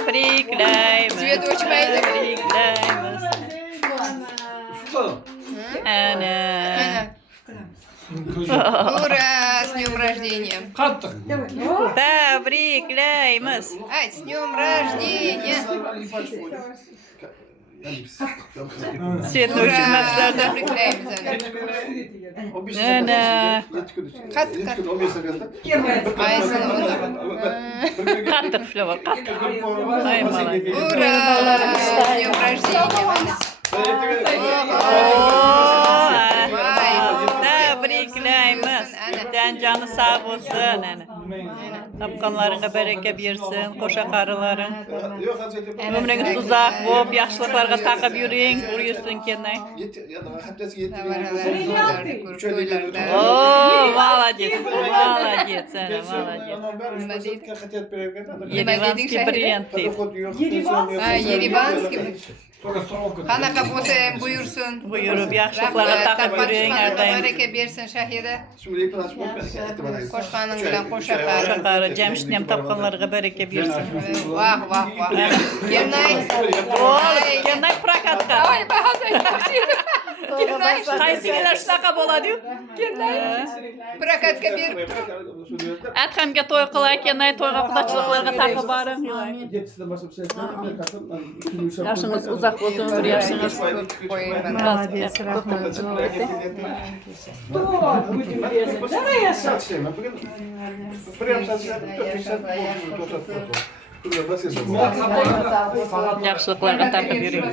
Tebriklaymiz. Svet o'chmaydi. Tebriklaymiz. Ana. Ура! С днем рождения! Tebriklaymiz. Ай, с днем рождения! Svetni Ура! o'chirmaslarda. Tebriklaymiz ana. Ana. Qattiq. Aysin o'zi. Qattiq flavor, qattiq. Ay, молодец. Ура! С днем рождения! Tebriklaymiz. Canı sağ olsun. Tapqanlarına bereket versin, qo'sha qarilaring. Ömrünüz uzaq bo'lib, yaxshiliklarga taqib yuring, uruysin kenay. Oo, молодец. Молодец, ana, молодец. Yerevanskiy brend deyip. Yerevanskiy. Qanaqa bo'lsa ham buyursin. Buyurib, yaxshiliklarga taqib yuring, har doim. Baraka bersin Shahida. Qo'shqaning bilan qo'sha Qo'sha qari, jamshidni ham tapqanlarga bereket versin. Vah, vah, vah. Kenay. Kenay prokatga. Ay, bahodir yaxshi edi. Kenay. Qaysigilar shunaqa bo'ladi-yu? Kenay. Prokatga berib. Atxamga to'y qilay, Kenay to'yga qudachiliklarga taqib boring. Yaşınız uzaq bo'lsin, bir yaşınız. Молодец. Yaxshiliklarga taqib yuring.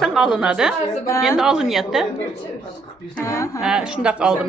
Sen alınadi. Endi alın yetdi. Ha, shundaq oldim.